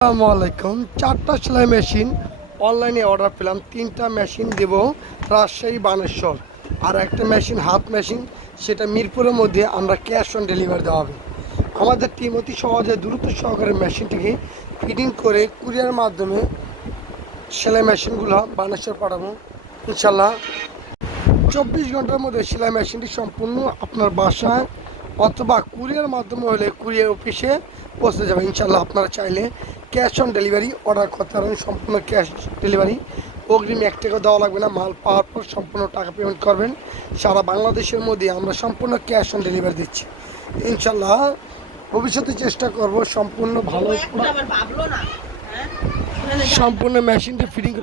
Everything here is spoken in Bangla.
আসসালামু আলাইকুম। চারটা সেলাই মেশিন অনলাইনে অর্ডার পেলাম। তিনটা মেশিন দেব রাজশাহী বানেশ্বর। আর একটা মেশিন, হাত মেশিন, সেটা মিরপুরের মধ্যে আমরা ক্যাশ অন ডেলিভারি দেওয়া হবে। আমাদের টিম অতি সহজে দ্রুত সহকারে মেশিনটিকে ফিটিং করে কুরিয়ার মাধ্যমে সেলাই মেশিনগুলো বানেশ্বর পাঠাবো। ইনশাল্লাহ চব্বিশ ঘণ্টার মধ্যে সেলাই মেশিনটি সম্পূর্ণ আপনার বাসায় অথবা কুরিয়ার মাধ্যমে হলে কুরিয়ার অফিসে পৌঁছে যাবে। ইনশাল্লাহ আপনারা চাইলে ক্যাশ অন ডেলিভারি অর্ডার করতে পারেন সম্পূর্ণ ক্যাশ ডেলিভারি। অগ্রিম এক টাকা দেওয়া লাগবে না মাল পাওয়ার পর সম্পূর্ণ টাকা পেমেন্ট করবেন। সারা বাংলাদেশের মধ্যে আমরা সম্পূর্ণ ক্যাশ অন ডেলিভারি দিচ্ছি। ইনশাল্লাহ ভবিষ্যতে চেষ্টা করব সম্পূর্ণ ভালো হ্যাঁ? সম্পূর্ণ মেশিনটি ফিটিং